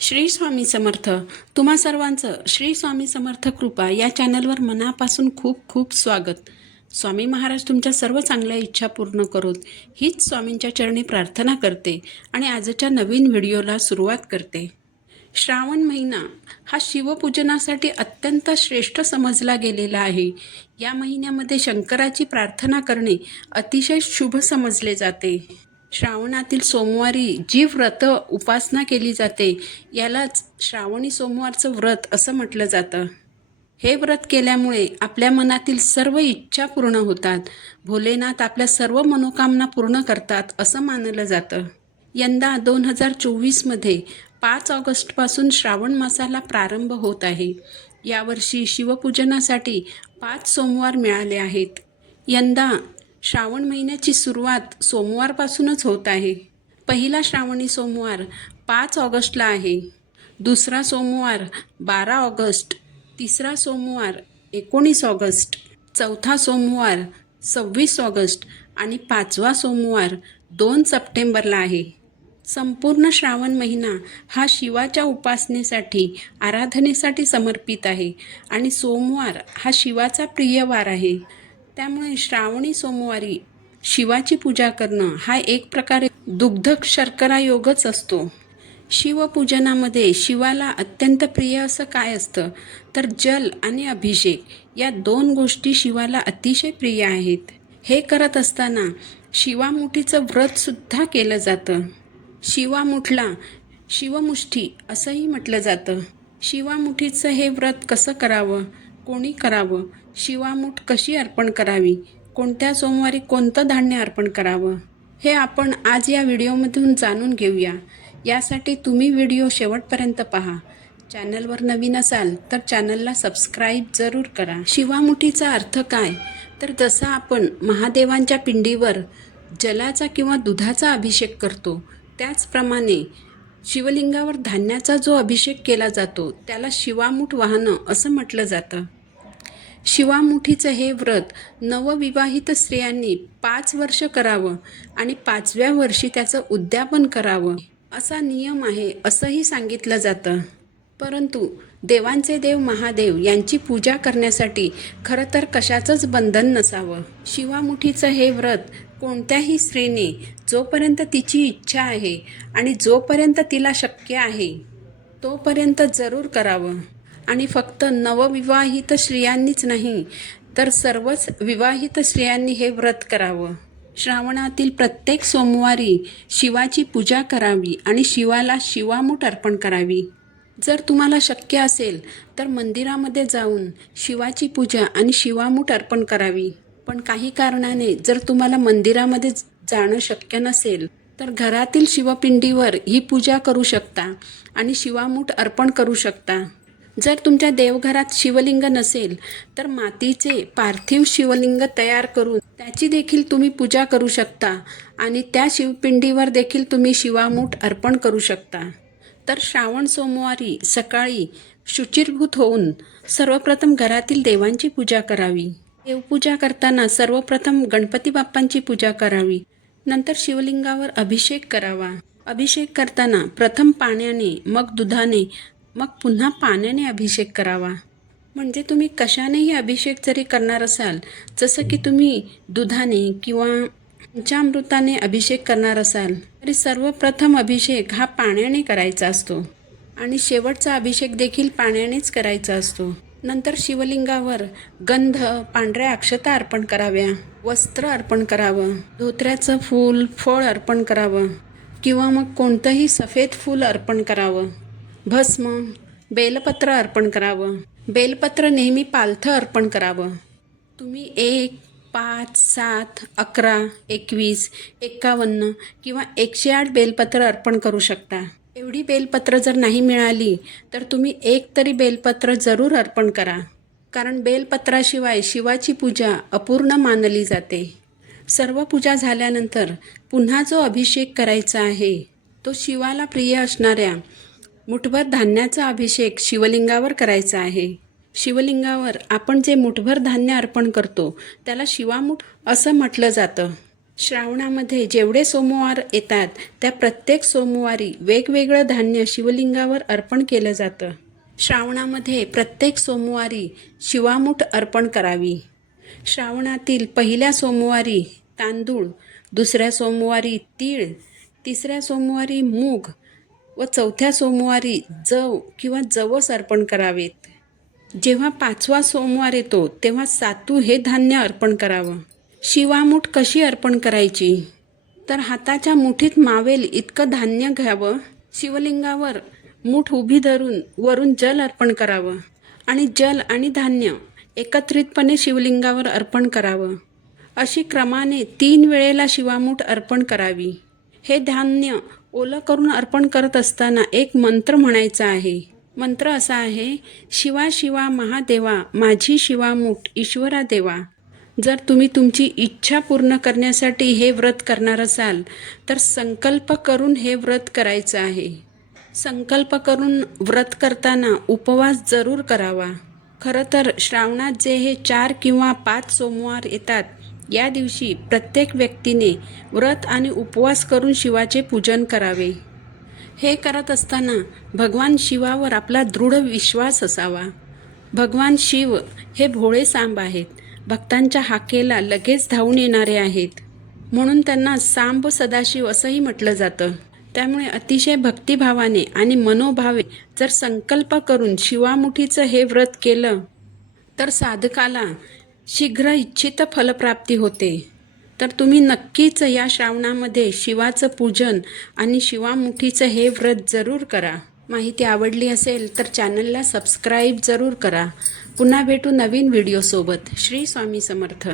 श्री स्वामी समर्थ. तुम्हा सर्वांचं श्री स्वामी समर्थ कृपा या चॅनलवर मनापासून खूप खूप स्वागत. स्वामी महाराज तुमच्या सर्व चांगल्या इच्छा पूर्ण करोत. हीच स्वामींच्या चरणी प्रार्थना करते आणि आजच्या नवीन व्हिडिओला सुरुवात करते. श्रावण महिना हा शिवपूजनासाठी अत्यंत श्रेष्ठ समजला गेलेला आहे. या महिन्यामध्ये शंकराची प्रार्थना करणे अतिशय शुभ समजले जाते. श्रावणातील सोमवारी जी व्रत उपासना केली जाते यालाच श्रावणी सोमवारचं व्रत असं म्हटलं जातं. हे व्रत केल्यामुळे आपल्या मनातील सर्व इच्छा पूर्ण होतात. भोलेनाथ आपल्या सर्व मनोकामना पूर्ण करतात असं मानलं जातं. यंदा दोन हजार चोवीसमध्ये पाच ऑगस्टपासून श्रावण मासाला प्रारंभ होत आहे. यावर्षी शिवपूजनासाठी पाच सोमवार मिळाले आहेत. यंदा श्रावण महिन्याची सुरुवात सोमवारपासूनच होत आहे. पहिला श्रावणी सोमवार पाच ऑगस्टला आहे. दुसरा सोमवार बारा ऑगस्ट. तिसरा सोमवार एकोणीस ऑगस्ट. चौथा सोमवार सव्वीस ऑगस्ट आणि पाचवा सोमवार दोन सप्टेंबरला आहे. संपूर्ण श्रावण महिना हा शिवाच्या उपासनेसाठी आराधनेसाठी समर्पित आहे आणि सोमवार हा शिवाचा प्रिय वार आहे. त्यामुळे श्रावणी सोमवारी शिवाची पूजा करणं हा एक प्रकारे दुग्ध शर्करा योगच असतो. शिवपूजनामध्ये शिवाला अत्यंत प्रिय असं काय असतं? तर जल आणि अभिषेक या दोन गोष्टी शिवाला अतिशय प्रिय आहेत. हे करत असताना शिवामुठीचं व्रतसुद्धा केलं जातं. शिवामुठला शिवमुष्ठी असंही म्हटलं जातं. शिवामुठीचं हे व्रत कसं करावं? कोणी करावं? शिवामूठ कशी अर्पण करावी? कोणत्या सोमवारी कोणतं धान्य अर्पण करावं? हे आपण आज या व्हिडिओमधून जाणून घेऊया. यासाठी तुम्ही व्हिडिओ शेवटपर्यंत पहा. चॅनलवर नवीन असाल तर चॅनलला सबस्क्राईब जरूर करा. शिवामुठीचा अर्थ काय? तर जसा आपण महादेवांच्या पिंडीवर जलाचा किंवा दुधाचा अभिषेक करतो त्याचप्रमाणे शिवलिंगावर धान्याचा जो अभिषेक केला जातो त्याला शिवामूठ वाहनं असं म्हटलं जातं. शिवामुठीचं हे व्रत नवविवाहित स्त्रियांनी पाच वर्ष करावं आणि पाचव्या वर्षी त्याचं उद्यापन करावं. असा नियम आहे असंही सांगितलं जातं. परंतु देवांचे देव महादेव यांची पूजा करण्यासाठी खरं तर कशाचंच बंधन नसावं. शिवामुठीचं हे व्रत कोणत्याही स्त्रीने जोपर्यंत तिची इच्छा आहे आणि जोपर्यंत तिला शक्य आहे तोपर्यंत जरूर करावं. आणि फक्त नवविवाहित स्त्रियांनीच नाही तर सर्वच विवाहित स्त्रियांनी हे व्रत करावं. श्रावणातील प्रत्येक सोमवारी शिवाची पूजा करावी आणि शिवाला शिवामूठ अर्पण करावी. जर तुम्हाला शक्य असेल तर मंदिरामध्ये जाऊन शिवाची पूजा आणि शिवामूठ अर्पण करावी. पण काही कारणाने जर तुम्हाला मंदिरामध्ये जाणं शक्य नसेल तर घरातील शिवपिंडीवर ही पूजा करू शकता आणि शिवामूठ अर्पण करू शकता. जर तुमच्या देवघरात शिवलिंग नसेल तर मातीचे पार्थिव शिवलिंग तयार करून त्याची देखील तुम्ही पूजा करू शकता आणि त्या शिवपिंडीवर देखील तुम्ही शिवामूठ अर्पण करू शकता. तर श्रावण सोमवारी सकाळी शुचिर्भूत होऊन सर्वप्रथम घरातील देवांची पूजा करावी. देवपूजा करताना सर्वप्रथम गणपती बाप्पांची पूजा करावी. नंतर शिवलिंगावर अभिषेक करावा. अभिषेक करताना प्रथम पाण्याने मग दुधाने मग पुन्हा पाण्याने अभिषेक करावा. म्हणजे तुम्ही कशानेही अभिषेक जरी करणार असाल जसं की तुम्ही दुधाने किंवा पंचामृताने अभिषेक करणार असाल तरी सर्वप्रथम अभिषेक हा पाण्याने करायचा असतो. आणि शेवटचा अभिषेक देखील पाण्यानेच करायचा असतो. नंतर शिवलिंगावर गंध पांढऱ्या अक्षता अर्पण कराव्या. वस्त्र अर्पण करावं. धोत्र्याचं फूल फळ अर्पण करावं. किंवा मग कोणतंही सफेद फूल अर्पण करावं. भस्म. बेलपत्र अर्पण करावं. बेलपत्र नेहमी पालथं अर्पण करावं. तुम्ही एक पाच सात अकरा एकवीस एकावन्न किंवा एकशे आठ बेलपत्र अर्पण करू शकता. एवढी बेलपत्र जर नाही मिळाली तर तुम्ही एक तरी बेलपत्र जरूर अर्पण करा. कारण बेलपत्राशिवाय शिवाची पूजा अपूर्ण मानली जाते. सर्व पूजा झाल्यानंतर पुन्हा जो अभिषेक करायचा आहे तो शिवाला प्रिय असणाऱ्या मुठभर धान्याचा अभिषेक शिवलिंगावर करायचा आहे. शिवलिंगावर आपण जे मुठभर धान्य अर्पण करतो त्याला शिवामुठ असं म्हटलं जातं. श्रावणामध्ये जेवढे सोमवार येतात त्या प्रत्येक सोमवारी वेगवेगळं धान्य शिवलिंगावर अर्पण केलं जातं. श्रावणामध्ये प्रत्येक सोमवारी शिवामुठ अर्पण करावी. श्रावणातील पहिल्या सोमवारी तांदूळ दुसऱ्या सोमवारी तीळ तिसऱ्या सोमवारी मूग व चौथ्या सोमवारी जव किंवा जवस अर्पण करावेत. जेव्हा पाचवा सोमवार येतो तेव्हा सातू हे धान्य अर्पण करावं. शिवामूठ कशी अर्पण करायची? तर हाताच्या मुठीत मावेल इतकं धान्य घ्यावं शिवलिंगावर मूठ उभी धरून वरून जल अर्पण करावं आणि जल आणि धान्य एकत्रितपणे शिवलिंगावर अर्पण करावं. अशी क्रमाने तीन वेळेला शिवामूठ अर्पण करावी. हे धान्य ओलं करून अर्पण करत असताना एक मंत्र म्हणायचा आहे. मंत्र असा आहे शिवा शिवा महादेवा माझी शिवा मूठ ईश्वरा देवा. जर तुम्ही तुमची इच्छा पूर्ण करण्यासाठी हे व्रत करणार असाल तर संकल्प करून हे व्रत करायचं आहे. संकल्प करून व्रत करताना उपवास जरूर करावा. खरं तर श्रावणात जे हे चार किंवा पाच सोमवार येतात या दिवशी प्रत्येक व्यक्तीने व्रत आणि उपवास करून शिवाचे पूजन करावे. हे करत असताना भगवान शिवावर आपला दृढ विश्वास असावा. भगवान शिव हे भोळे सांब आहेत. भक्तांच्या हाकेला लगेच धावून येणारे आहेत. म्हणून त्यांना सांब सदाशिव असंही म्हटलं जातं. त्यामुळे अतिशय भक्तिभावाने आणि मनोभावे जर संकल्प करून शिवामुठीचं हे व्रत केलं तर साधकाला शीघ्र इच्छित फलप्राप्ती होते. तर तुम्ही नक्कीच या श्रावणामध्ये शिवाचं पूजन आणि शिवामुठीचं हे व्रत जरूर करा. माहिती आवडली असेल तर चॅनलला सबस्क्राईब जरूर करा. पुन्हा भेटू नवीन व्हिडिओसोबत. श्री स्वामी समर्थ.